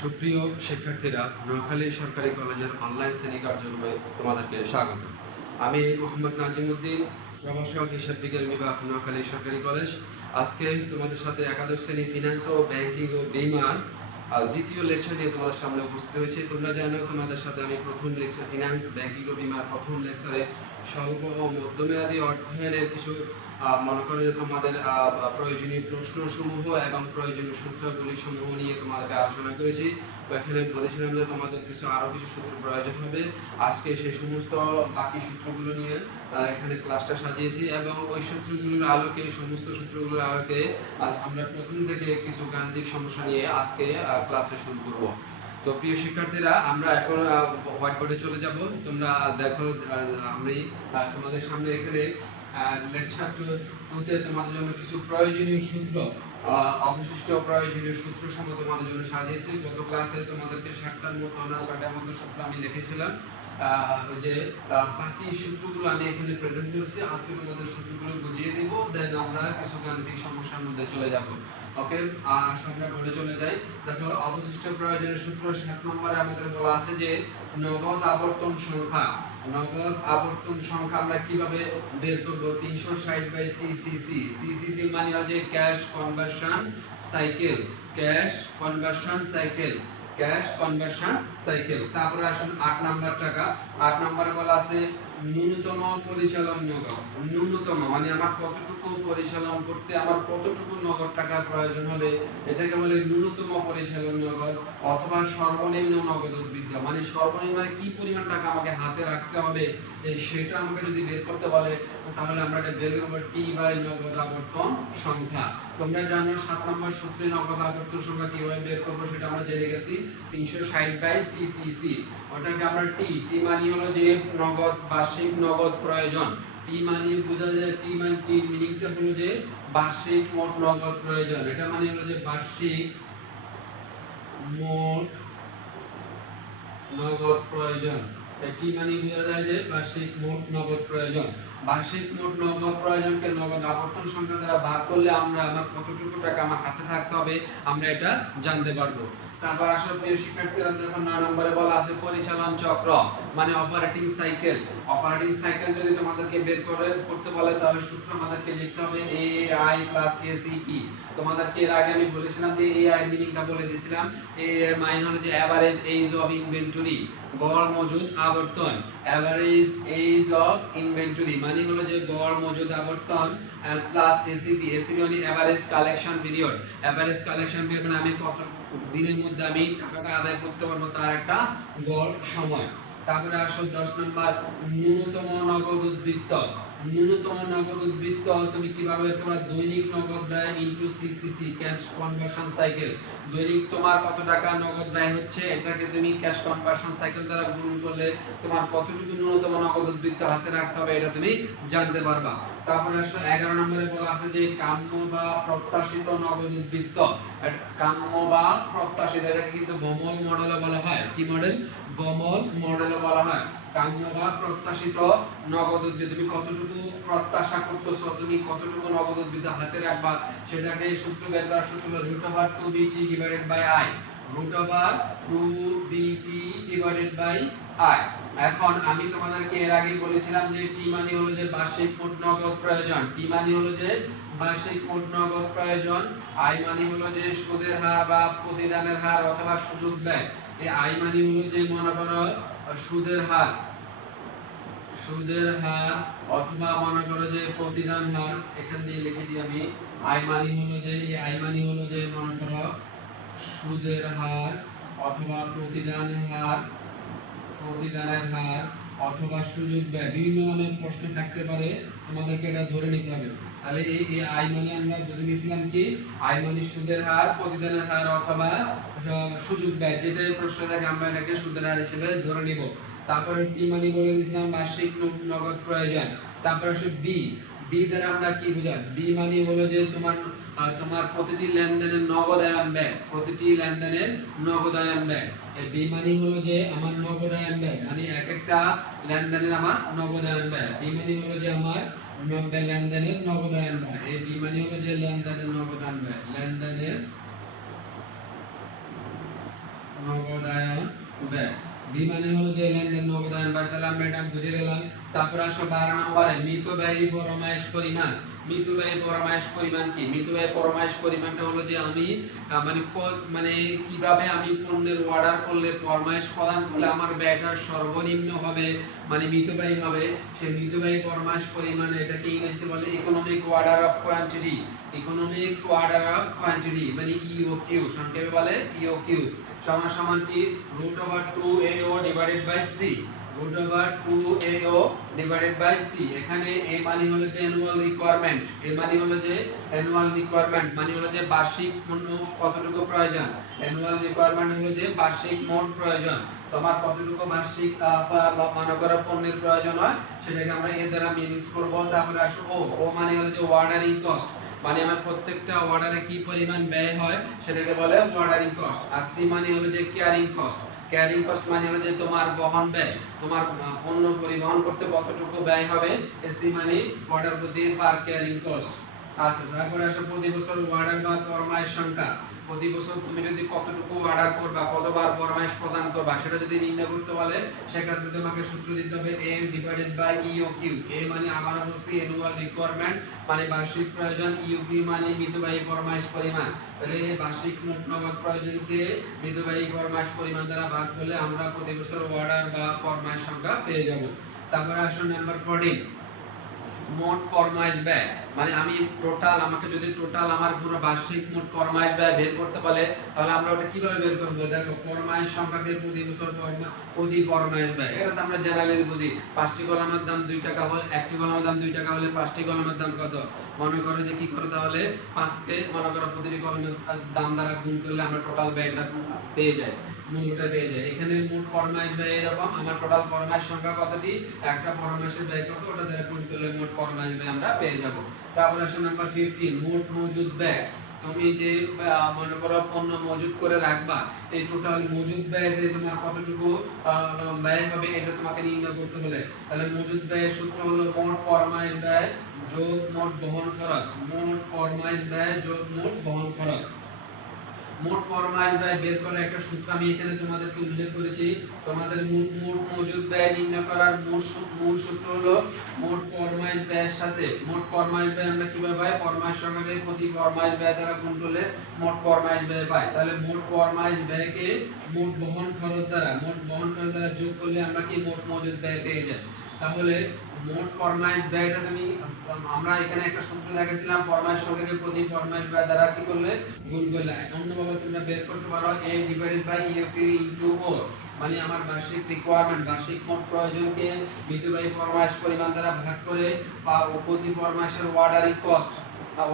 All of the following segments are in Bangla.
সুপ্রিয় শিক্ষার্থীরা, নোয়াখালী সরকারি কলেজের অনলাইন শ্রেণী কার্যক্রমে তোমাদেরকে স্বাগত। আমি মোহাম্মদ নাজিমুদ্দিন, প্রভাষক হিসাব বিজ্ঞান বিভাগ, নোয়াখালী সরকারি কলেজ। আজকে তোমাদের সাথে একাদশ শ্রেণী ফিনান্স ও ব্যাংকিং ও বিমার দ্বিতীয় লেকচার নিয়ে তোমাদের সামনে উপস্থিত হয়েছি। তোমরা জানো তোমাদের সাথে আমি প্রথম লেকচার ফিনান্স, ব্যাংকিং ও বিমার প্রথম লেকচারে স্বল্প ও মধ্যমেয়াদী অর্থায়নের কিছু মনে করো যে তোমাদের প্রয়োজনীয় প্রশ্নসমূহ এবং প্রয়োজনীয় সূত্রগুলি সমূহ নিয়ে তোমাদেরকে আলোচনা করেছি। এখানে বলেছিলাম যে তোমাদের আরও কিছু সূত্র প্রয়োজন হবে। আজকে সেই সমস্ত বাকি সূত্রগুলো নিয়ে এখানে ক্লাসটা সাজিয়েছি এবং ওই সূত্রগুলোর আলোকে, সমস্ত সূত্রগুলোর আলোকে আজ আমরা প্রথম থেকে কিছু গাণিতিক সমস্যা নিয়ে আজকে ক্লাসে শুরু করব। তো প্রিয় শিক্ষার্থীরা, আমরা এখন হোয়াইট বোর্ডে চলে যাব। তোমরা দেখো, আমি তোমাদের সামনে এখানে লেকচার 2 তে তোমাদের জন্য কিছু প্রয়োজনীয় সূত্র, অবশিষ্ট প্রয়োজনীয় সূত্র সমূহ তোমাদের জন্য সাজিয়েছি। গত ক্লাসে তোমাদেরকে 7টার মতো না 6টার মতো সূত্র আমি লিখেছিলাম, যে বাকি সূত্রগুলো আমি এখানে প্রেজেন্ট করেছি। আজকে তোমাদের সূত্রগুলো বুঝিয়ে দেব, দেন আমরা কিছু গাণিতিক সমস্যার মধ্যে চলে যাব। ওকে, আমরা বোর্ডে চলে যাই। দেখো, অবশিষ্ট প্রয়োজনীয় সূত্র 7 নম্বরে আমাদের বলা আছে যে নগদ আবর্তন সংখ্যা। নগদ আবর্তন সংখ্যা আমরা কিভাবে বের করব? 360/CCC মানে হচ্ছে cash conversion cycle. Cash conversion cycle, cash conversion cycle. তারপরে আসুন 8 নাম্বার টাকা। 8 নম্বরে বলা আছে ন্যূনতম পরিচালন নগদ। ন্যূনতম মানে আমার কতটুকু পরিচালন করতে আমার কতটুকু নগদ টাকার প্রয়োজন হবে, এটাকে বলে ন্যূনতম পরিচালন নগদ অথবা সর্বনিম্ন নগদ উদ্বৃত্ত। মানে সর্বনিম্ন কি পরিমাণ টাকা আমাকে হাতে রাখতে হবে, সেটা আমাকে যদি বের করতে বলে, তাহলে আমরা এটা বের করব T/নগদ আবর্তন সংখ্যা। তোমরা জানো 7 নম্বর সূত্রে নগদ আবর্তন সংখ্যা কিভাবে বের করব সেটা আমরা জেনে গেছি। 360/CCC, ওটাকে আমরা টি মানে হলো যে নগদ, বার্ষিক নগদ প্রয়োজন। টি মানে বোঝা যায়, টি মিনিংটা হলো যে বার্ষিক মোট নগদ প্রয়োজন। এটা মানে হলো যে বার্ষিক মোট নগদ প্রয়োজন। টি মানে বোঝা যায় যে বার্ষিক মোট নগদ প্রয়োজন। বার্ষিক মোট নগদ প্রয়োজনকে নগদ আবর্তন সংখ্যা দ্বারা ভাগ করলে আমরা আমার কতটুকু টাকা আমার হাতে থাকতে হবে আমরা এটা জানতে পারবো। তারপর আসলে প্রিয় শিক্ষার্থীরা, দেখো 9 নম্বরে বলা আছে পরিচালন চক্র মানে অপারেটিং সাইকেল। অপারেটিং সাইকেল যদি তোমাদেরকে বের করতে বলে, তাহলে সূত্র আমাদেরকে লিখতে হবে AI + ACP। তোমাদেরকে এর আগে আমি বলেছিলাম যে AI মিনিংটা বলে দিয়েছিলাম। AI এর মানে হলো যে এভারেজ এজ অফ ইনভেন্টরি, গড় মজুদ আবর্তন। এভারেজ এজ অফ ইনভেন্টরি মানে হলো যে গড় মজুদ আবর্তন প্লাস ACP। ACP মানে average collection period. Average collection period মানে আমি কত দিনের মধ্যে আমি টাকাটা আদায় করতে পারবো তার একটা গড় সময়। তারপরে আসো 10 নম্বর ন্যূনতম নগদ উদ্বৃত্ত। ন্যূনতম নগদ উদ্বৃত্ত তুমি কিভাবে করবে? দৈনিক নগদ ব্যয় into CCC, cash conversion cycle. দৈনিক তোমার কত টাকা নগদ ব্যয় হচ্ছে, এটাকে তুমি ক্যাশ কনভার্সন সাইকেল দ্বারা গুণ করলে তোমার কতটুকু ন্যূনতম নগদ উদ্বৃত্ত হাতে রাখতে হবে এটা তুমি জানতে পারবা। তারপরে আসো 11 নম্বরে বলা আছে যে কাম্য বা প্রত্যাশিত নগদ উদ্বৃত্ত। কাম্য বা প্রত্যাশিত, এটাকে কিন্তু বমল মডেলে বলা হয়। কি মডেল? বমল মডেলে বলা হয়। কাম্য বা প্রত্যাশিত নগদ উদ্বৃত্ত, তুমি কতটুকু প্রত্যাশা করতেছো, তুমি কতটুকু নগদ উদ্বৃত্ত হাতে রাখবা, সেটাকে সূত্র বের করার সূত্র হলো √2BT/I। √2BT/I। এখন আমি তোমাদেরকে এর আগে বলেছিলাম যে টি মানে হলো যে বার্ষিক মোট নগদ প্রয়োজন। টি মানে হলো যে বার্ষিক মোট নগদ প্রয়োজন। আই মানে হলো যে সুদের হার বা প্রতিদানের হার অথবা সুযোগ ব্যয়। এই আই মানে হলো যে মনে করো সুদের হার, সুদের হার অথবা মনে করো যে প্রতিদান হার। এখান দিয়ে লিখে দিই আমি। আই মানে হলো যে আই মানে হলো যে মনে করো সুদের হার অথবা প্রতিদানের হার, প্রতিদানের হার অথবা সুযোগ ব্যয়। বিভিন্ন নামের প্রশ্ন থাকতে পারে, আমাদেরকে এটা ধরে নিতে হবে। তাহলে এই আই মানে আমরা বুঝে নিয়েছিলাম কি, আই মানে সুদের হার, প্রতিদানের হার অথবা সুযোগ ব্যয়। যেটাই প্রশ্ন থাকে আমরা এটাকে সুদের হার হিসেবে ধরে নিব। তারপরে টি মানে বলে দিয়েছিলাম বার্ষিক নগদ প্রয়োজন। তারপরে আসে বি। বি দ্বারা আমরা কি বুঝাই? বি মানে হলো যে তোমার প্রতিটি লেনদেনের নগদায়ন ব্যয়, প্রতিটি লেনদেনের নগদায়ন ব্যয়। এই বি মানে হলো যে আমার নগদায়ন ব্যয়, মানে এক একটা লেনদেনের আমার নগদায়ন ব্যয়। বি মানে হলো যে আমার লেনদেনের নগদায়ন ব্যয়। এই বি মানে হলো যে লেনদেনের নগদায়ন ব্যয়, লেনদেনের বি মানে হলো যে লেনদেন নগদায়ন ব্যয়, তাহলে আমরা এটা বুঝে গেলাম। তারপর আসো 12 নম্বরে মিতব্যয়ী ফরমায়েশ পরিমাণ। মিতব্যয়ী ফরমায়েশ পরিমাণ কি? মিতব্যয়ী ফরমায়েশ পরিমাণটা হলো যে আমি মানে কিভাবে আমি পণ্যের অর্ডার করলে ফরমায়েশ প্রদান করলে আমার ব্যয়টা সর্বনিম্ন হবে, মানে মিতব্যয়ী হবে, সেই মিতব্যয়ী ফরমায়েশ পরিমাণ এটাকে ইংরেজিতে বলে economic order of quantity. Economic order of quantity মানে ইওকিউ, সংক্ষেপে বলে ইওকিউ। সমান সমান কি √2AO divided by C. √2AO divided by C. এখানে এ মানে হলো যে অ্যানুয়াল রিকোয়ারমেন্ট, এ মানে হলো যে অ্যানুয়াল রিকোয়ারমেন্ট মানে হলো যে বার্ষিক পণ্য কতটুকু প্রয়োজন। অ্যানুয়াল রিকোয়ারমেন্ট হলো যে বার্ষিক মোট প্রয়োজন, তোমার কতটুকু বার্ষিক মনে করো পণ্যের প্রয়োজন হয়, সেটাকে আমরা এর দ্বারা মিনিংস করব। তারপরে আসো ও মানে হলো যে অর্ডারিং কস্ট, মানে আমার প্রত্যেকটা অর্ডারে কি পরিমাণ ব্যয় হয় সেটাকে বলে অর্ডারিং কস্ট। আর সি মানে হলো যে ক্যারিং কস্ট। ক্যারিং কস্ট মানে হলো যে তোমার বহন ব্যয়, তোমার পণ্য পরিবহন করতে কতটুকু ব্যয় হবে। এসি মানে অর্ডার প্রতি পার ক্যারিং কস্ট। আচ্ছা, তারপরে আসো প্রতি বছর অর্ডার বা ফরমায়েশ সংখ্যা। প্রতি বছর তুমি যদি কতটুকু অর্ডার করবা, কতবার ফরমায়েশ প্রদান করবা, সেটা যদি নির্ণয় করতে বলে সেক্ষেত্রে তোমাকে সূত্র দিতে হবে এ ডিভাইডেড বাই ইওকিউ। এ মানে আবার বলছি অ্যানুয়াল রিকোয়ারমেন্ট মানে বার্ষিক প্রয়োজন, ইওকিউ মানে মিতব্যয়ী ফরমায়েশ পরিমাণ। তাহলে এই বার্ষিক মোট নগদ প্রয়োজনকে মিতব্যয়ী ফরমায়েশ পরিমাণ দ্বারা ভাগ করলে আমরা প্রতি বছর অর্ডার বা ফরমায়েশ সংখ্যা পেয়ে যাব। তারপরে আসুন নাম্বার 14, মোট ফরমায়েশ ব্যয়। মানে আমি টোটাল, আমাকে যদি টোটাল আমার পুরো বার্ষিক মোট ফরমায়েশ ব্যয় বের করতে বলে, তাহলে আমরা ওটা কিভাবে বের করব? দেখো, ফরমায়েশ সংখ্যাকে প্রতি বছর প্রতি ফরমায়েশ ব্যয়, এটা তো আমরা জেনারেলি বুঝি। 5টি কলমের দাম 2 টাকা হলে, একটি কলমের দাম 2 টাকা হলে 5টি কলমের দাম কত? মনে করো যে কি করে, তাহলে 5 কে মনে করো প্রতিটি কলমের দাম দ্বারা গুণ করলে আমরা টোটাল ব্যয়টা পেয়ে যাই, মূল্যটা পেয়ে যায়। এখানে মোট ফরমায়েশ ব্যয় এরকম, আমার টোটাল ফরমায়েশ সংখ্যা কতটি, একটা ফরমায়েশের ব্যয় কত, ওটা দ্বারা গুণ করলে মোট ফরমায়েশ ব্যয় আমরা পেয়ে যাব। তারপর আসে নাম্বার 15, মোট মজুদ ব্যয়। তুমি যে মনে করো পণ্য মজুদ করে রাখবা, এই টোটাল মজুদ ব্যয় দিয়ে তোমার কতটুকু ব্যয় হবে এটা তোমাকে নির্ণয় করতে হলে, তাহলে মজুদ ব্যয়ের সূত্র হলো মোট ফরমায়েশ ব্যয় যোগ মোট বহন খরচ। মোট ফরমায়েশ ব্যয় যোগ মোট বহন খরচ। মোট ফরমায়েশ ব্যয় বের করার একটা সূত্র আমি এখানে তোমাদেরকে উল্লেখ করেছি। তোমাদের মোট মজুদ ব্যয় নির্ণয় করার মূল সূত্র হলো মোট ফরমায়েশ ব্যয়ের সাথে, মোট ফরমায়েশ ব্যয় আমরা কিভাবে পাই? ফরমায়েশ সংখ্যাকে প্রতি ফরমায়েশ ব্যয় দ্বারা গুণ করলে মোট ফরমায়েশ ব্যয় পাই। তাহলে মোট ফরমায়েশ ব্যয়কে মোট বহন খরচ দ্বারা, মোট বহন খরচ দ্বারা যোগ করলে আমরা কি মোট মজুদ ব্যয় পেয়ে যাই। তাহলে মোট ফরমায়েশ ব্যয়টা তুমি, আমরা এখানে একটা সূত্র দেখাইছিলাম, ফরমায়েশ সংখ্যাকে প্রতি ফরমায়েশ ব্যয় দ্বারা কি করলে গুণ করলে, অন্যভাবে তোমরা বের করতে পারো a divided by UQ into ও, মানে আমার বার্ষিক রিকোয়ারমেন্ট, বার্ষিক মোট প্রয়োজনকে মিতব্যয়ী ফরমায়েশ পরিমাণ দ্বারা ভাগ করে প্রতি ফরমায়েশের অর্ডারিং কস্ট,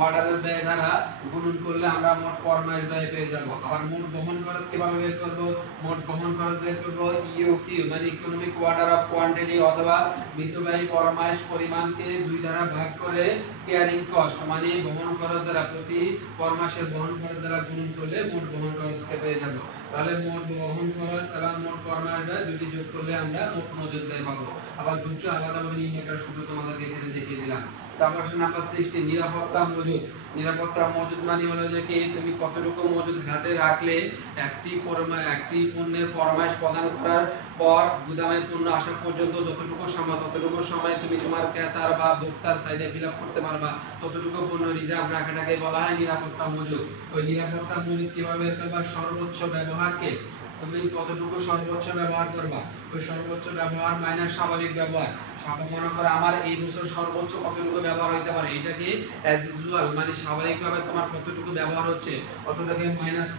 অর্ডারের ব্যয় দ্বারা গুণন করলে আমরা মোট ফরমায়েশ ব্যয় পেয়ে যাব। আবার মোট বহন খরচ কিভাবে বের করব? মোট বহন খরচ বের করব ইওকিউ মানে ইকোনমিক অর্ডার অফ কোয়ান্টিটি অথবা মিতব্যয়ী ফরমায়েশ পরিমাণকে 2 দ্বারা ভাগ করে ক্যারিং কস্ট মানে বহন খরচ দ্বারা, প্রতি ফরমায়েশের বহন খরচ দ্বারা গুণন করলে মোট বহন খরচকে পেয়ে যাব। তাহলে মোট বহন খরচ এবং মোট ফরমায়েশ ব্যয় দুটি যোগ করলে আমরা মোট মজুদ ব্যয় পাবো। আবার দুটো আলাদাভাবে নির্ণয় করার সূত্র তোমাদেরকে এখানে দেখিয়ে দিলাম। তারপর নাম্বার 16, নিরাপত্তা মজুদ। নিরাপত্তা মজুদ মানে হলো যে কি তুমি কতটুকু মজুদ হাতে রাখলে একটি পণ্যের ফরমায়েশ প্রদান করার পর গুদামে পণ্য আসা পর্যন্ত যতটুকু সময়, ততটুকু সময় তুমি তোমার ক্রেতার বা ভোক্তার চাহিদা ফিল আপ করতে পারবা, ততটুকু পণ্য রিজার্ভ রাখাটাকে বলা হয় নিরাপত্তা মজুদ। ওই নিরাপত্তা মজুদ কিভাবে বের করবা? সর্বোচ্চ ব্যবহারকে, তুমি কতটুকু সর্বোচ্চ ব্যবহার করবা, ওই সর্বোচ্চ ব্যবহার মাইনাস স্বাভাবিক ব্যবহার। মনে করো আমার এই বছর সর্বোচ্চ কতটুকু ব্যবহার হতে পারে, এটাকে অ্যাজ ইউজুয়াল মানে স্বাভাবিকভাবে তোমার কতটুকু ব্যবহার হচ্ছে কতটাকে মাইনাস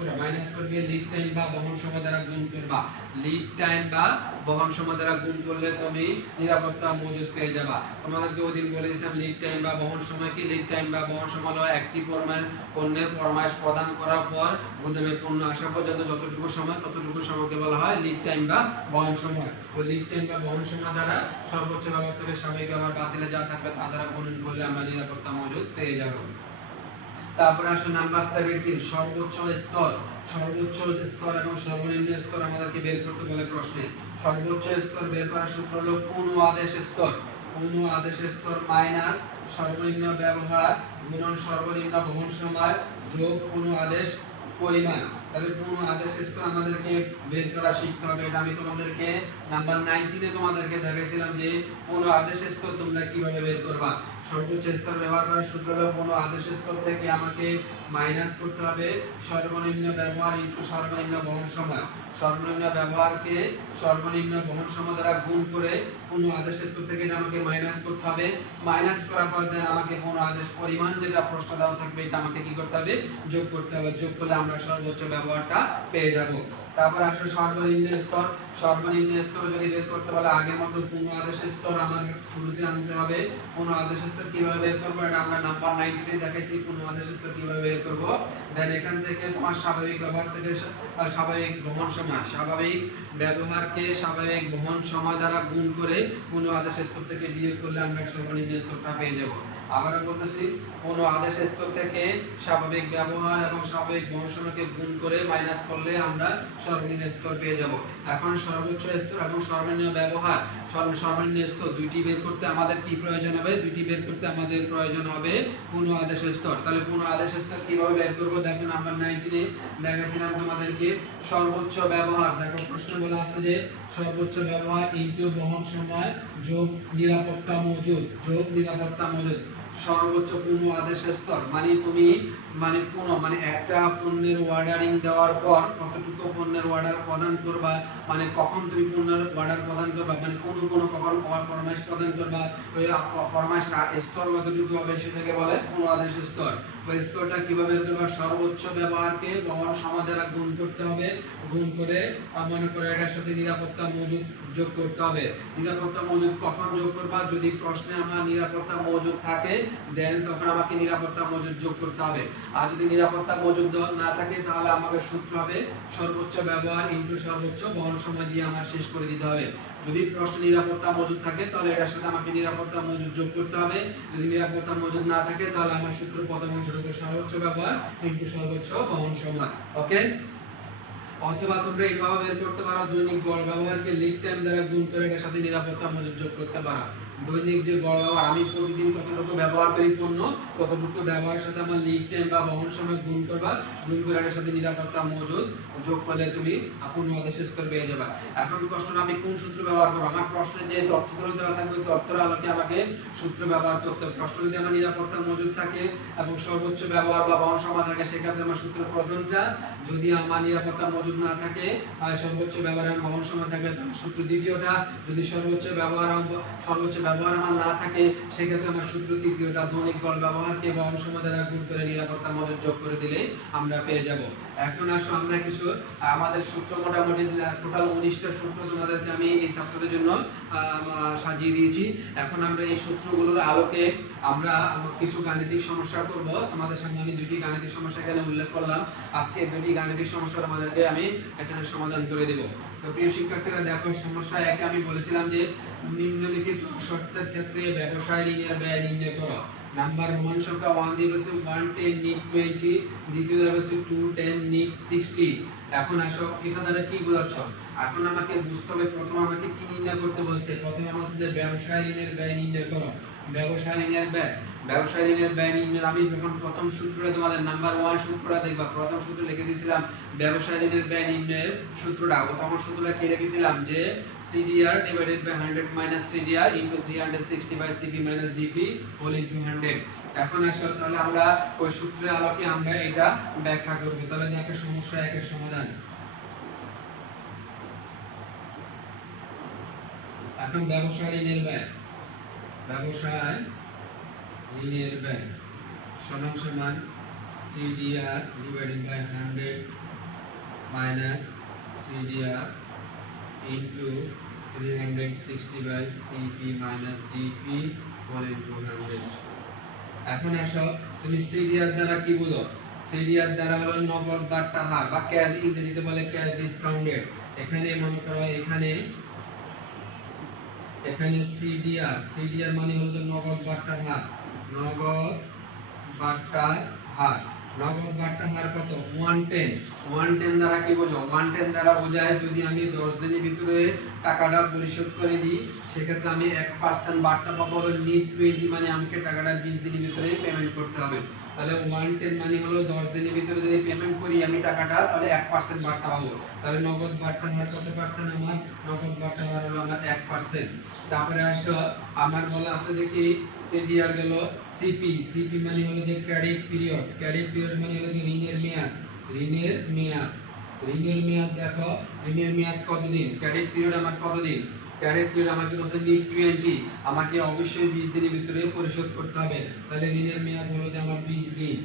করবে লিড টাইম বা বহন সময় দ্বারা গুণ করবা। লিড টাইম বা বহন সময় দ্বারা গুণ করলে তুমি নিরাপত্তা মজুদ পেয়ে যাবা। তোমাদেরকে ওই দিন বলে দিয়েছিলাম লিড টাইম বা বহন সময় কি। লিড টাইম বা বহন সময় হলো একটি পণ্যের ফরমায়েশ প্রদান করার পর গুদামে পণ্য আসা পর্যন্ত যতটুকু সময়, ততটুকু সময়কে বলা হয় লিড টাইম বা বহন সময়। ওই লিড টাইম বা বহন সময় দ্বারা সর্বোচ্চ ব্যবহার থেকে স্বাভাবিক ব্যবহার বাদ দিলে যা থাকবে তা দ্বারা গুণন করলে আমরা নিরাপত্তা মজুদ পেয়ে যাব। তারপরে আসুন নাম্বার 17, সর্বোচ্চ স্তর। সর্বোচ্চ স্তর এবং সর্বনিম্ন স্তর আমাদেরকে বের করতে বলে প্রশ্নে। সর্বোচ্চ স্তর বের করার সূত্র হলো কোন আদেশ স্তর। কোন আদেশ স্তর মাইনাস সর্বনিম্ন ব্যবহার গুণন সর্বনিম্ন বহন সময় যোগ কোন আদেশ পরিমাণ। তাহলে পূর্ণ আদেশ স্তর আমাদেরকে বের করা শিখতে হবে। এটা আমি তোমাদেরকে নাম্বার 19 তোমাদেরকে দেখাইছিলাম যে পূর্ণ আদেশ স্তর তোমরা কিভাবে বের করবা। সর্বোচ্চ স্তর ব্যবহার করার সূত্র হলো পূর্ণ আদেশ স্তর থেকে আমাকে মাইনাস করতে হবে সর্বনিম্ন ব্যবহার ইনটু সর্বনিম্ন বহন সময়। সর্বনিম্ন ব্যবহারকে সর্বনিম্ন বহন সময় দ্বারা গুণ করে পূর্ণ আদেশ স্তর থেকে এটা আমাকে মাইনাস করতে হবে। মাইনাস করার পর দেন আমাকে পূর্ণ আদেশ পরিমাণ যেটা প্রশ্ন দেওয়া থাকবে এটা আমাকে কি করতে হবে, যোগ করতে হবে। যোগ করলে আমরা সর্বোচ্চ ব্যবহারটা পেয়ে যাব। তারপর আসলে সর্বনিম্ন স্তর। সর্বনিম্ন স্তর যদি বের করতে বলে আগের মতো পূর্ণ আদেশ স্তর আমার শুরুতে আনতে হবে। পূর্ণ আদেশ স্তর কিভাবে বের করব এটা আমরা নাম্বার 19 এ দেখাইছি পূর্ণ আদেশ স্তর কিভাবে বের করব। দেন এখান থেকে তোমার স্বাভাবিক ব্যবহার থেকে স্বাভাবিক বহন সময়, স্বাভাবিক ব্যবহারকে স্বাভাবিক বহন সময় দ্বারা গুণ করে পূর্ণ আদেশ স্তর থেকে বিয়োগ করলে আমরা সর্বনিম্ন স্তরটা পেয়ে যাব। আবারও বলতেছি পূর্ণ আদেশ স্তর থেকে স্বাভাবিক ব্যবহার এবং স্বাভাবিক বহন সময়কে গুণ করে মাইনাস করলে আমরা সর্বনিম্ন স্তর পেয়ে যাব। এখন সর্বোচ্চ স্তর এবং সর্বনিম্ন ব্যবহার সর্বনিম্ন স্তর দুইটি বের করতে আমাদের কি প্রয়োজন হবে, দুইটি বের করতে আমাদের প্রয়োজন হবে পূর্ণ আদেশ স্তর। তাহলে পূর্ণ আদেশ স্তর কিভাবে বের করব, দেখো নাম্বার 19 এ দেখাইছিলাম তোমাদেরকে সর্বোচ্চ ব্যবহার। দেখো প্রশ্ন বলা আছে যে সর্বোচ্চ ব্যবহার ইনটু বহন সময় যোগ নিরাপত্তা মজুদ, যোগ নিরাপত্তা মজুদ। সর্বোচ্চ পূর্ণ আদেশ স্তর মানে তুমি একটা পণ্যের অর্ডারিং দেওয়ার পর কতটুকু পণ্যের অর্ডার প্রদান করবা, মানে কখন তুমি পণ্যের অর্ডার প্রদান করবা, মানে কোন কখন ফরমাইশ প্রদান করবা, ওই ফরমাইশের স্তর কতটুকু হবে সেটাকে বলে পূর্ণ আদেশ স্তর। ওই স্তরটা কিভাবে করবা, সর্বোচ্চ ব্যবহারকে বহন সময় দ্বারা গুণ করতে হবে। গুণ করে মনে করে এটার সাথে নিরাপত্তা মজুদ যোগ করতে হবে। নিরাপত্তা মজুদ কখন যোগ করবা, যদি প্রশ্নে আমার নিরাপত্তা মজুদ থাকে দেন তখন আমাকে নিরাপত্তা মজুদ যোগ করতে হবে। আর যদি নিরাপত্তা মজুদ না থাকে তাহলে আমাকে সূত্র হবে সর্বোচ্চ ব্যবহার ইনটু সর্বোচ্চ বহন সময় দিয়ে আমার শেষ করে দিতে হবে। যদি প্রশ্নে নিরাপত্তা মজুদ থাকে তাহলে এটার সাথে আমাকে নিরাপত্তা মজুদ যোগ করতে হবে। যদি নিরাপত্তা মজুদ না থাকে তাহলে আমার সূত্র প্রথম অংশটুকু সর্বোচ্চ ব্যবহার ইনটু সর্বোচ্চ বহন সময়। ওকে, অথবা তোমরা এইভাবে বের করতে পারো দৈনিক গড় ব্যবহারকে লিড টাইম দ্বারা গুণ করে এর সাথে নিরাপত্তা মজুদ যোগ করতে পারো। দৈনিক যে গড় ব্যবহার আমি প্রতিদিন কতটুকু ব্যবহার করি পণ্য, কতটুকু ব্যবহারের সাথে আমার লিড টাইম বা বহন সময় গুণ করবা, গুণ করে এর সাথে নিরাপত্তা মজুদ যোগ করলে তুমি পূর্ণ আদেশ স্তর পেয়ে যাবে। এখন প্রশ্ন আমি কোন সূত্র ব্যবহার করব, আমার প্রশ্নে যে তথ্যগুলো দেওয়া থাকবে তথ্যের আলোকে আমাকে সূত্র ব্যবহার করতে হবে। প্রশ্ন যদি আমার নিরাপত্তা মজুদ থাকে এবং সর্বোচ্চ ব্যবহার বা বহন সময় থাকে সেক্ষেত্রে আমার সূত্র প্রথমটা, যদি আমার নিরাপত্তা মজুদ না থাকে সর্বোচ্চ ব্যবহার এবং বহন সময় থাকে তাহলে সূত্র দ্বিতীয়টা, যদি সর্বোচ্চ ব্যবহার আমার না থাকে সেক্ষেত্রে আমার সূত্র তৃতীয়টা। দৈনিক গড় ব্যবহারকে বহন সময় দ্বারা গুণ করে নিরাপত্তা মজুদ যোগ করে দিলে আমরা পেয়ে যাব। এখন আসো আমরা কিছু আমাদের সূত্র মোটামুটি টোটাল 19টা সূত্র তোমাদেরকে আমি এই চ্যাপ্টারের জন্য সাজিয়ে দিয়েছি। এখন আমরা এই সূত্রগুলোর আলোকে আমরা কিছু গাণিতিক সমস্যা করব। তোমাদের সামনে আমি দুইটি গাণিতিক সমস্যা এখানে উল্লেখ করলাম। আজকে দুইটি গাণিতিক সমস্যা তোমাদেরকে আমি এখানে সমাধান করে দেব। তো প্রিয় শিক্ষার্থীরা দেখো, সমস্যা 1 আমি বলেছিলাম যে নিম্নলিখিত শর্তের ক্ষেত্রে ব্যবসায় ঋণের ব্যয় নির্ণয় করো। নাম্বার রোমান সংখ্যা 1 দিয়ে বলছে 1 10 নিট 20, দ্বিতীয় বলছে 2 10 নিট 60। এখন আসো এটা দ্বারা কি বোঝাচ্ছ, এখন আমাকে বুঝতে হবে প্রথমে আমাকে কি নির্ণয় করতে বলছে। প্রথমে আমাকে যে ব্যবসায় ঋণের ব্যয় নির্ণয় করো। ব্যবসায় ঋণের ব্যয় নির্ণয় আমি যখন প্রথম সূত্রটা তোমাদের নাম্বার 1 সূত্রটা দেখবা, প্রথম সূত্র লিখে দিয়েছিলাম ব্যবসায় ঋণের ব্যয় নির্ণয়ের সূত্রটা। প্রথম সূত্রটা কি লিখেছিলাম যে CDR divided by 100 minus CDR into 360 by CP minus DP whole into 100। এখন আসো তাহলে আমরা ওই সূত্রের আলোকে আমরা এটা ব্যাখ্যা করব। তাহলে দেখো সমস্যা 1 এর সমাধান। এখন ব্যবসায় ঋণের ব্যয় সমান সমান CDR divided by 100 minus CDR into 360 by CP minus DP whole into 100। এখন আসো তুমি CDR দ্বারা কি বুঝো, CDR দ্বারা হলো নগদ বাট্টার হার বা ক্যাশ, ইংরেজিতে বলে ক্যাশ ডিসকাউন্টেড। এখানে মনে করো এখানে CDR মানে হলো নগদ বাট্টার হার। নগদ বাট্টার হার কত, 110 দ্বারা কি বোঝো, 110 দ্বারা বোঝায় যদি আমি 10 দিনের ভিতরে টাকাটা পরিশোধ করে দিই সেক্ষেত্রে আমি 1% বাট্টা পাবো। নিট 20 মানে আমাকে টাকাটা 20 দিনের ভিতরে পেমেন্ট করতে হবে। তাহলে 110 মানে হলো 10 দিনের ভিতরে যদি পেমেন্ট করি আমি টাকাটা, তাহলে 1% বারটা পাবো। তাহলে নগদ বারটা হার কত পার্সেন্ট? আমার নগদ বারটা হার হলো আমার 1%। তারপরে আসো আমার বলা আছে যে কি সিডিআর গেল সিপি। সিপি মানে হলো যে ক্রেডিট পিরিয়ড। ক্রেডিট পিরিয়ড মানে হলো যে ঋণের মেয়াদ। ঋণের মেয়াদ, ঋণের মেয়াদ দেখো, ঋণের মেয়াদ কতদিন? ক্রেডিট পিরিয়ড আমার কতদিন? ক্রেডিট পিরিয়ড আমাকে বলছে নিড 20, আমাকে অবশ্যই 20 দিনের ভিতরে পরিশোধ করতে হবে। তাহলে ঋণের মেয়াদ হলো যে আমার 20 দিন।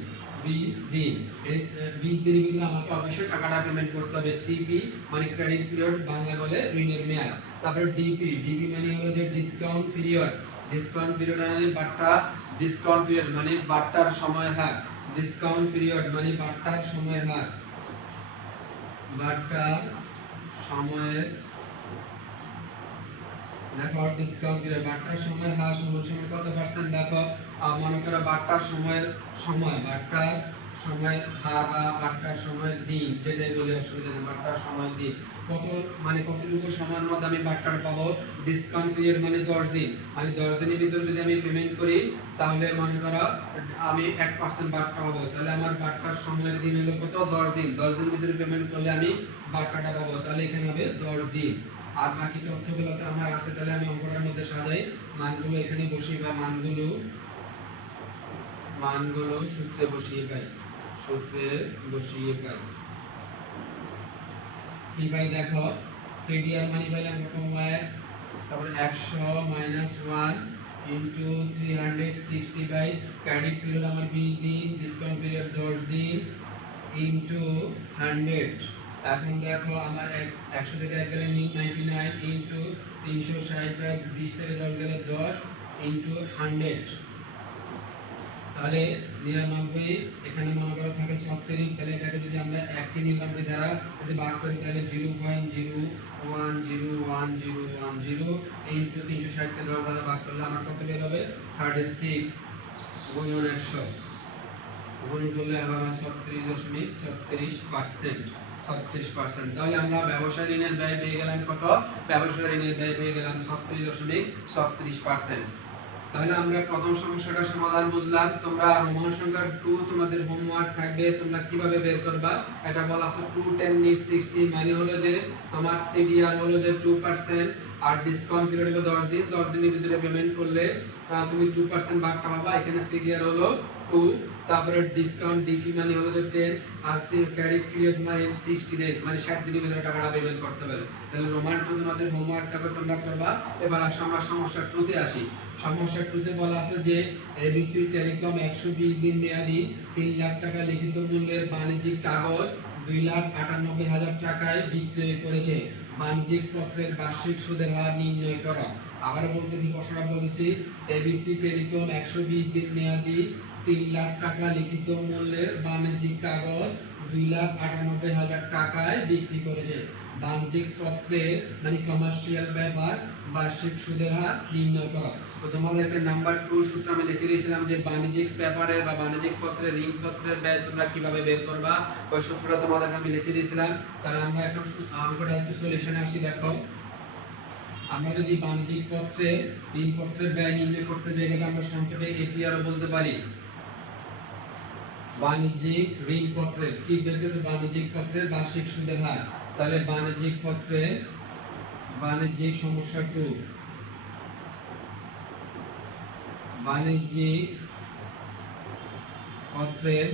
20 দিন, এই 20 দিনের ভিতরে আমাকে অবশ্যই টাকাটা পেমেন্ট করতে হবে। সিপি মানে ক্রেডিট পিরিয়ড, বাংলা বলে ঋণের মেয়াদ। তারপরে ডিপি। ডিপি মানে হলো যে ডিসকাউন্ট পিরিয়ড। ডিসকাউন্ট পিরিয়ড মানে বাট্টা, ডিসকাউন্ট পিরিয়ড মানে বাট্টার সময়ের হার। ডিসকাউন্ট পিরিয়ড মানে বাট্টার সময়ের হার। বাট্টার সময়ের, দেখো ডিসকাউন্ট পিরিয়ড বাট্টার সময়ের হার সমান সমান কত পার্সেন্ট? দেখো মনে করো বাট্টার সময়ের সময়, বাট্টার সময়ের হার বা বাট্টার সময়ের দিন, যেটাই বলি অসুবিধা নেই, বাট্টার সময়ের দিন কত, মানে কতটুকু সময়ের মধ্যে আমি বাট্টার পাবো? ডিসকাউন্ট পিরিয়ড মানে 10 দিন, মানে 10 দিনের ভিতরে যদি আমি পেমেন্ট করি তাহলে মনে করো আমি 1% বাট্টা পাবো। তাহলে আমার বাট্টার সময়ের দিন হলো কত? 10 দিন। 10 দিনের ভিতরে পেমেন্ট করলে আমি বাট্টাটা পাবো, তাহলে এখানে হবে 10 দিন। আর বাকি তথ্যগুলো তো আমার আছে, তাহলে আমি অঙ্কটার মধ্যে সাজাই, মানগুলো এখানে বসিয়ে বা মানগুলো সূত্রে বসিয়ে পাই, সূত্রে বসিয়ে পাই। কি পাই দেখো, সিডিআর মানে পাইলাম প্রথম 1, তারপরে 100 minus 1 into 360 by credit period আমার 20 দিন, ডিসকাউন্ট পিরিয়ড 10 দিন ইনটু 100। এখন দেখো আমার 100 থেকে 1 গেলে 99 ইনটু 360 বাই 20 থেকে 10 গেলে 10 ইনটু 100। তাহলে 99, এখানে মনে করো থাকে 36, তাহলে এটাকে যদি আমরা 199 দ্বারা যদি ভাগ করি তাহলে 0.01011010 ইনটু 360 কে 10 দ্বারা ভাগ করলে আমার কত বের হবে? 36 গুণন 100 গুণ করলে হবে আমার 36.36%। 36%। তাহলে আমরা ব্যবসায় ঋণের ব্যয় পেয়ে গেলাম কত? ব্যবসায় ঋণের ব্যয় পেয়ে গেলাম 36.36%। তাহলে আমরা প্রথম সমস্যাটার সমাধান বুঝলাম। তোমরা রোমান সংখ্যা 2 তোমাদের হোমওয়ার্ক থাকবে, তোমরা কিভাবে বের করবা? এটা বলা আছে 210 নিড 60 মানে হলো যে তোমার সিডিআর হলো যে 2% আর ডিসকাউন্ট পিরিয়ড হলো 10 দিন। 10 দিনের ভিতরে পেমেন্ট করলে তুমি 2% ভাগটা পাবা। এখানে সিডিআর হলো 2, তারপরে ডিসকাউন্ট ডিপি মানে হলো যে 10 আর ক্রেডিট পিরিয়ড মানে 60 ডেজ, মানে 60 দিনের ভিতরে টাকাটা পেমেন্ট করতে হবে। তাহলে রোমান 2 তোমাদের হোমওয়ার্ক থাকবে, তোমরা করবা। এবার আসো আমরা সমস্যা 2 তে আসি। সমস্যা 2 তে বলা আছে যে এবিসি টেলিকম 120 দিন মেয়াদি 3 লাখ টাকা লিখিত মূল্যের বাণিজ্যিক কাগজ 2,98,000 টাকায় বিক্রয় করেছে। বাণিজ্যিক পত্রের বার্ষিক সুদের হার নির্ণয় করো। আবার বলতেছি, প্রশ্নটা বলতেছি, এবিসি টেলিকম 120 দিন মেয়াদি 3 লাখ টাকা লিখিত মূল্যের বাণিজ্যিক কাগজ 2,98,000 টাকায় বিক্রি করেছে। বাণিজ্যিক পত্রের মানে কমার্শিয়াল পেপার বার্ষিক সুদের হার নির্ণয় করো। তো তোমাদেরকে নাম্বার 2 সূত্র আমি লিখে দিয়েছিলাম যে বাণিজ্যিক পেপারের বা বাণিজ্যিক পত্রের ঋণপত্রের ব্যয় তোমরা কিভাবে বের করবা, ওই সূত্রটা তোমাদেরকে আমি লিখে দিয়েছিলাম। তাহলে আমরা এখন অঙ্কটা একটু সলিউশনে আসি। দেখো, আমরা যদি বাণিজ্যিক পত্রে ঋণপত্রের ব্যয় নির্ণয় করতে যাই, এটাকে আমরা সংক্ষেপে এপিআরও বলতে পারি। বাণিজ্যিক ঋণপত্রের কি বের করতে? বাণিজ্যিক পত্রের বার্ষিক সুদের হার। তাহলে বাণিজ্যিক পত্রে, বাণিজ্যিক সমস্যা 2, বাণিজ্যিক পত্রের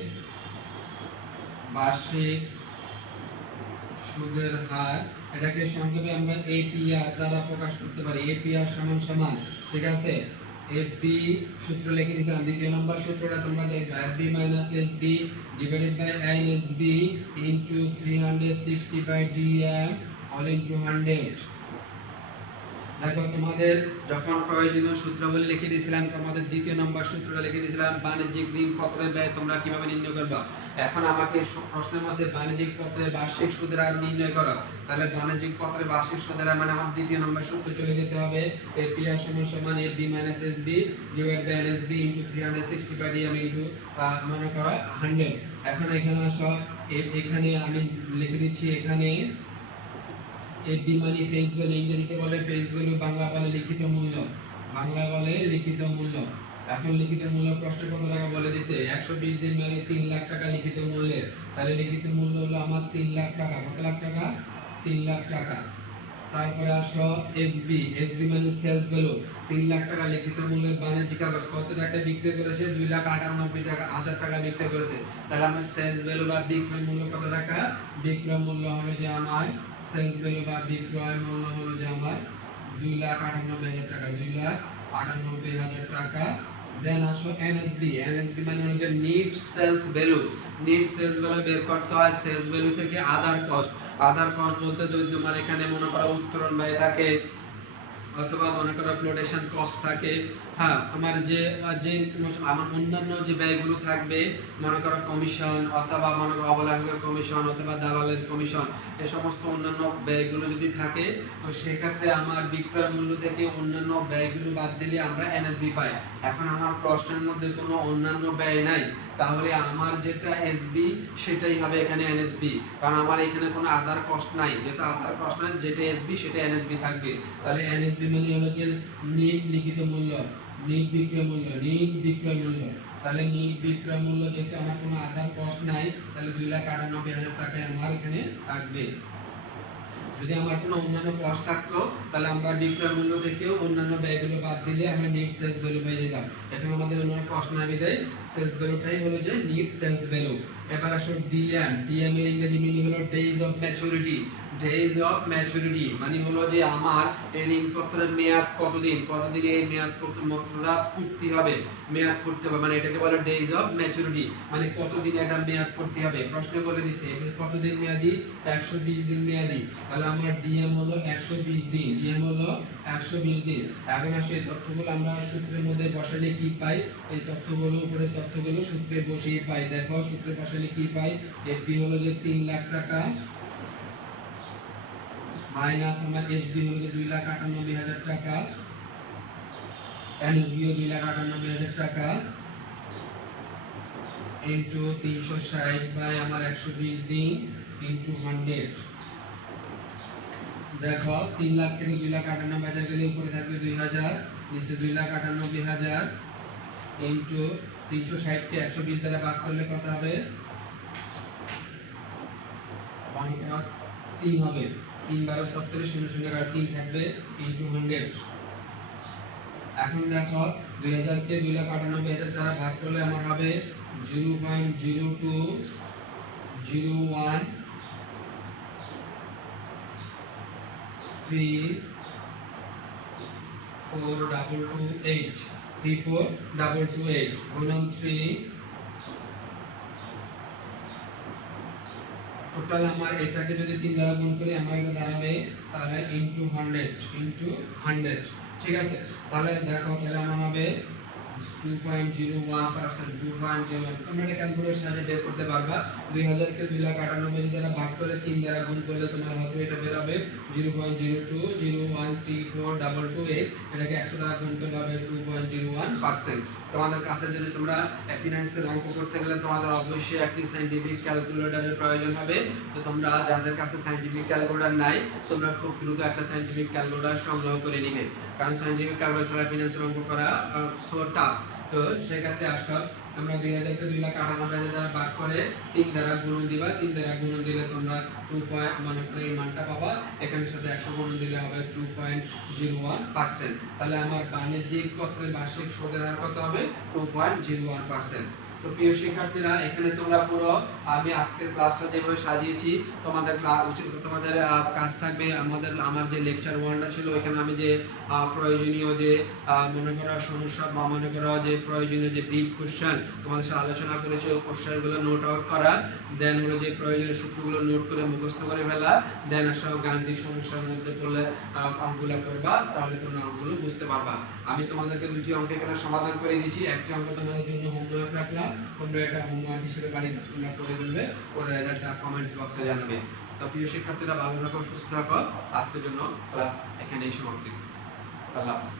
বার্ষিক সুদের হার, এটাকে সংক্ষেপে আমরা এপিআর দ্বারা প্রকাশ করতে পারি। এপিআর সমান সমান, ঠিক আছে, এফবি সূত্র লিখে দিয়েছিলাম। দ্বিতীয় নম্বর সূত্রটা তোমরা দেখবে, FB minus SB divided by NSB into 360 by DM all into 100। দেখো, তোমাদের যখন প্রয়োজনীয় সূত্রাবলী লিখে দিয়েছিলাম, তোমাদের দ্বিতীয় নম্বর সূত্রটা লিখে দিয়েছিলাম বাণিজ্যিক ঋণপত্রের ব্যয় তোমরা কিভাবে নির্ণয় করবে। এখন আমাকে প্রশ্নের মাঝে বাণিজ্যিক পত্রের বার্ষিক সুদের হার নির্ণয় করো। তাহলে বাণিজ্যিক পত্রের বার্ষিক সুদের হার মানে আমার দ্বিতীয় নম্বর সূত্র চলে যেতে হবে, এপিআর সমান সমান FB minus SB divide by NSB into 360 by DM into মনে করো 100। এখন এখানে আসো, এখানে আমি লিখে দিচ্ছি, এখানে এফবি মানে ফেস ভ্যালু, ইংরেজিতে বলে ফেস ভ্যালু, বাংলা বলে লিখিত মূল্য, বাংলা বলে লিখিত মূল্য। এখন লিখিত মূল্য প্রশ্ন কত টাকা বলে দিছে 120 দিন মানে 3 লাখ টাকা লিখিত মূল্যের, তাহলে লিখিত মূল্য হলো আমার 3 লাখ টাকা। কত লাখ টাকা? 3 লাখ টাকা। তারপরে আসো এসবি, এসবি মানে সেলস ভ্যালু, 3 লাখ টাকা লিখিত মূল্যের বাণিজ্যিক কাগজ কত টাকা বিক্রি করেছে? 2,98,000 টাকা বিক্রি করেছে। তাহলে আমার সেলস ভ্যালু বা বিক্রয় মূল্য কত টাকা? বিক্রয় মূল্য হলো যে আমার সেলস ভ্যালু বা বিক্রয় মূল্য হলো যে আমার 2,98,000 টাকা, 2,98,000 টাকা। দেন আসো এনএসবি, এনএসবি মানে হলো যে net sales value, net sales value বের করতে হয় সেলস ভ্যালু থেকে আদার কস্ট। আদার কস্ট বলতে যদি তোমার এখানে মনে করো উত্তোলন ব্যয় থাকে অথবা মনে করো ফ্লোটেশন কস্ট থাকে, হ্যাঁ তোমার যে যে আমার অন্যান্য যে ব্যয়গুলো থাকবে মনে করো কমিশন অথবা মনে করো অবলাভের কমিশন অথবা দালালের কমিশন, এই সমস্ত অন্যান্য ব্যয়গুলো যদি থাকে তো সেক্ষেত্রে আমার বিক্রয় মূল্য থেকে অন্যান্য ব্যয়গুলো বাদ দিলে আমরা এনএসবি পাই। এখন আমার প্রশ্নের মধ্যে কোনো অন্যান্য ব্যয় নাই, তাহলে আমার যেটা এসবি সেটাই হবে এখানে এনএসবি, কারণ আমার এখানে কোনো আদার কস্ট নাই, যেটা আদার কস্ট নাই যেটা এসবি সেটা এনএসবি থাকবে। তাহলে এনএসবি মানে হলো যে নিট লিখিত মূল্য, নিট বিক্রয় মূল্য, নিট বিক্রয় মূল্য। তাহলে নিট বিক্রয় মূল্য যেহেতু আমার কোনো আদার কস্ট নাই তাহলে 2,98,000 টাকায় আমার এখানে থাকবে। যদি আমার কোনো অন্যান্য কস্ট থাকতো তাহলে আমরা বিক্রয় মূল্য থেকেও অন্যান্য ব্যয়গুলো বাদ দিলে আমরা নিট সেলস ভ্যালু পেয়ে যেতাম। এখন আমাদের অন্যান্য কস্ট না বিদায় সেলস ভ্যালুটাই হলো যে নিট সেলস ভ্যালু। এবার আসো ডিএম, ডিএম এর ইংরেজি মিনিং হলো days of maturity. Days of maturity মানে হলো যে আমার এই ঋণপত্রের মেয়াদ কতদিন, কতদিন এই মেয়াদ পত্রটা পূর্তি হবে, মেয়াদ পূর্তি হবে মানে এটাকে বলে ডেজ অফ ম্যাচুরিটি, মানে কতদিন এটা মেয়াদ পূর্তি হবে। প্রশ্নে বলে দিছে কতদিন মেয়াদি? 120 দিন মেয়াদি। তাহলে আমার ডিএম হলো 120 দিন, ডিএম হলো 120 দিন। এখন আসে এই তথ্যগুলো আমরা সূত্রের মধ্যে বসালে কি পাই? এই তথ্যগুলো উপরে তথ্যগুলো সূত্রে বসিয়ে পাই। দেখো সূত্রে বসালে কি পাই? এফবি হলো যে 3 লাখ টাকা মাইনাস আমার এসবি হলো যে 2,98,000 টাকা, এনএসবি ও 2,98,000 টাকা ইনটু 360 বাই আমার 120 দিন ইনটু 100। দেখো 3 লাখ থেকে 2,98,000 গেলে উপরে থাকবে 2,000, নিচে 2,98,000 ইনটু 360 কে 120 দ্বারা ভাগ করলে কত হবে? 3 হবে। 3 12 70 0 0 আর 3 থাকবে ইনটু 100। এখন দেখো 2000 কে 2,98,000 দ্বারা ভাগ করলে আমার হবে 0.0201 34228, 34228 গুণন 3, টোটাল আমার এটাকে যদি 3 দ্বারা গুণ করি আমার এটা দাঁড়াবে তাহলে ইনটু 100, ঠিক আছে। তাহলে দেখো তাহলে আমার হবে 2.01%, 2.01। তোমরা এটা ক্যালকুলেটরের সাহায্যে বের করতে পারবা। 2000 কে 2,98,000 দ্বারা ভাগ করে 3 দ্বারা গুণ করলে তোমার হবে এটা বের হবে 0.0201342228, এটাকে 100 দ্বারা গুণ করলে হবে 2.01%। তোমাদের কাছে যদি তোমরা ফিনান্সের অঙ্ক করতে গেলে তোমাদের অবশ্যই একটি সায়েন্টিফিক ক্যালকুলেটরের প্রয়োজন হবে। তো তোমরা যাদের কাছে সায়েন্টিফিক ক্যালকুলেটর নাই তোমরা খুব দ্রুত একটা সায়েন্টিফিক ক্যালকুলেটর সংগ্রহ করে নিবে, কারণ সায়েন্টিফিক ক্যালকুলেটর ছাড়া ফিনান্সের অঙ্ক করা সো টাফ। তো সেক্ষেত্রে আসো তোমরা 2000 কে 2,98,000 দ্বারা ভাগ করে 3 দ্বারা গুণন দিবা, 3 দ্বারা গুণন দিলে তোমরা 2 মানে এই মানটা পাবা, এখানের সাথে 100 গুণন দিলে হবে 2.01%। তাহলে আমার বাণিজ্যিক পত্রের বার্ষিক সুদের হার কত হবে? 2.01%। তো প্রিয় শিক্ষার্থীরা এখানে তোমরা পুরো আমি আজকের ক্লাসটা যেভাবে সাজিয়েছি তোমাদের তোমাদের কাজ থাকবে আমার যে লেকচার 1টা ছিল এখানে আমি যে প্রয়োজনীয় যে মনে করা সমস্যা বা মনে করা যে প্রয়োজনীয় যে ব্রিফ কোশ্চেন তোমাদের সাথে আলোচনা করেছি ওই কোশ্চেনগুলো নোট আউট করা, দেন হলো যে প্রয়োজনীয় সূত্রগুলো নোট করে মুখস্থ করে ফেলা, দেন আসলে গাণিতিক সমস্যার মধ্যে পড়লে অঙ্কগুলো করবা, তাহলে তোমরা অঙ্কগুলো বুঝতে পারবা। আমি তোমাদেরকে দুটি অঙ্ক এখানে সমাধান করে দিয়েছি, একটি অঙ্ক তোমাদের জন্য হোমওয়ার্ক রাখলাম, তোমরা এটা হোমওয়ার্ক হিসেবে বাড়িতে তোমরা করে ফেলবে, করে রেজাল্টটা কমেন্টস বক্সে জানাবে। তো প্রিয় শিক্ষার্থীরা ভালো থাকো, সুস্থ থাকো, আজকের জন্য ক্লাস এখানেই সমাপ্তি। আল্লাহ হাফেজ।